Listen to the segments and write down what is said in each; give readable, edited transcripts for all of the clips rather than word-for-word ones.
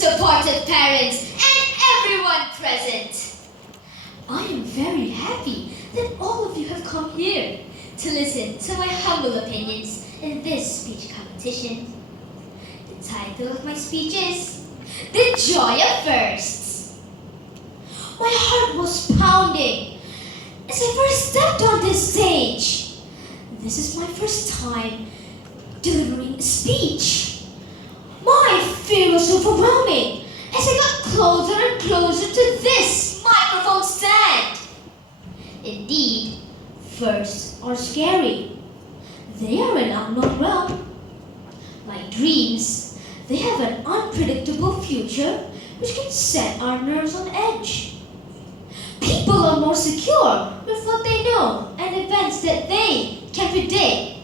supportive parents, and everyone present. I am very happy that all of you have come here to listen to my humble opinions in this speech competition. The title of my speech is The Joy of Firsts. My heart was pounding as I first stepped on this stage. This is my first time delivering a speech. My fear was overwhelming as I got closer and closer to this microphone stand. Indeed, firsts are scary. They are an unknown realm. Like dreams, they have an unpredictable future which can set our nerves on edge. People are more secure with what they know and events that they can predict.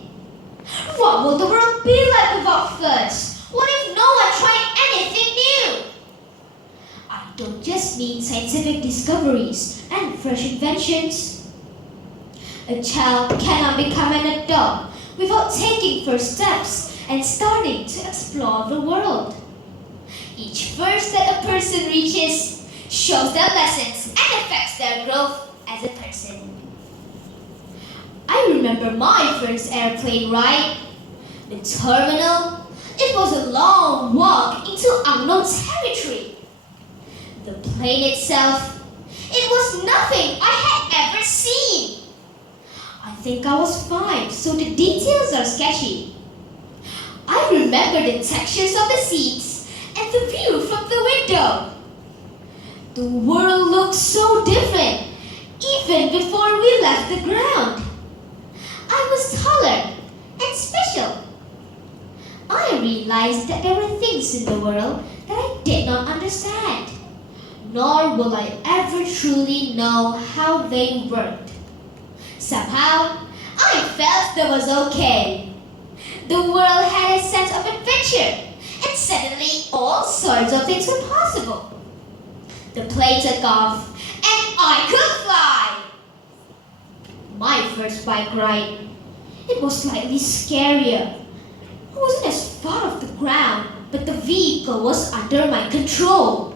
What will the world be like without firsts? What if no one tried anything new? I don't just mean scientific discoveries and fresh inventions. A child cannot become an adult without taking first steps and starting to explore the world. Each first that a person reaches shows their lessons and affects their growth as a person. I remember my first airplane ride. The terminal, it was a long walk into unknown territory. The plane itself, it was nothing I had ever seen. I think I was 5, so the details are sketchy. I remember the textures of the seats and the view from the window. The world looked so different, even before we left the ground. I was taller and special. I realized that there were things in the world that I did not understand, nor will I ever truly know how they worked. Somehow, I felt that was okay. The world had a sense of adventure, and suddenly all sorts of things were possible. The plane took off, and I could fly! My first bike ride, it was slightly scarier. I wasn't as far off the ground, but the vehicle was under my control.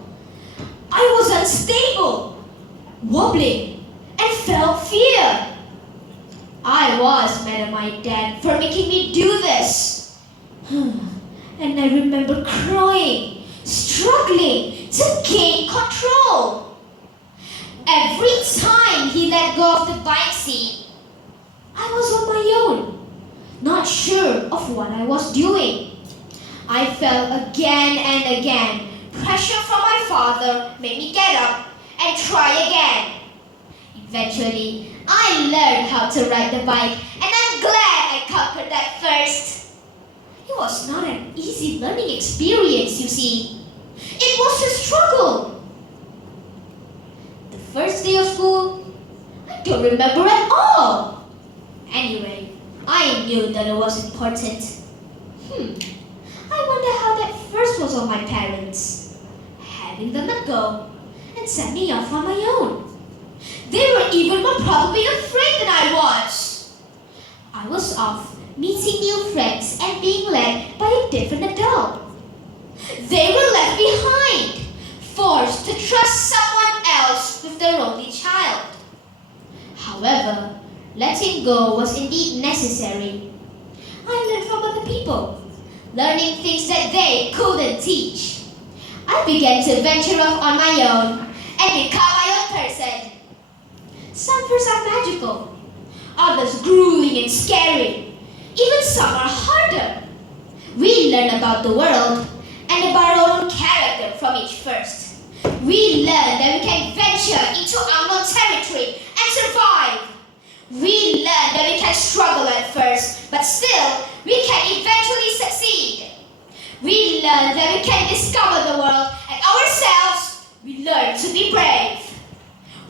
I was unstable, wobbling, and felt fear. I was mad at my dad for making me do this. And I remember crying, struggling to gain control. Every time he let go of the bike seat, I was on my own, not sure of what I was doing. I fell again and again. Pressure from my father made me get up and try again. Eventually, I learned how to ride the bike, and I'm glad I conquered that first. It was not an easy learning experience, you see. It was a struggle. The first day of school, I don't remember at all. Anyway, I knew that it was important. I wonder how that first was on my parents. Having them let go and send me off on my own. They were even more probably afraid than I was. I was off meeting new friends and being led by a different adult. They were left behind, forced to trust someone else with their only child. However, letting go was indeed necessary. I learned from other people, learning things that they couldn't teach. I began to venture off on my own and become my own person. Some firsts are magical, others grueling and scary. Even some are harder. We learn about the world and about our own character from each first. We learn that we can venture into unknown territory and survive. We learn that we can struggle at first, but still, we can eventually succeed. We learn that we can discover the world and ourselves. We learn to be brave.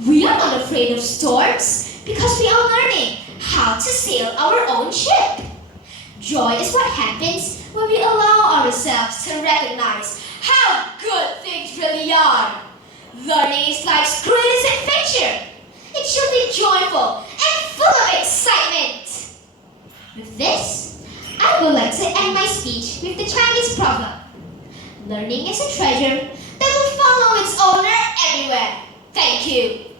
We are not afraid of storms because we are learning how to sail our own ship. Joy is what happens when we allow ourselves to recognize how good things really are. Learning is life's greatest adventure. It should be joyful and full of excitement. With this, I would like to end my speech with the Chinese proverb. Learning is a treasure that will follow its owner everywhere. Thank you.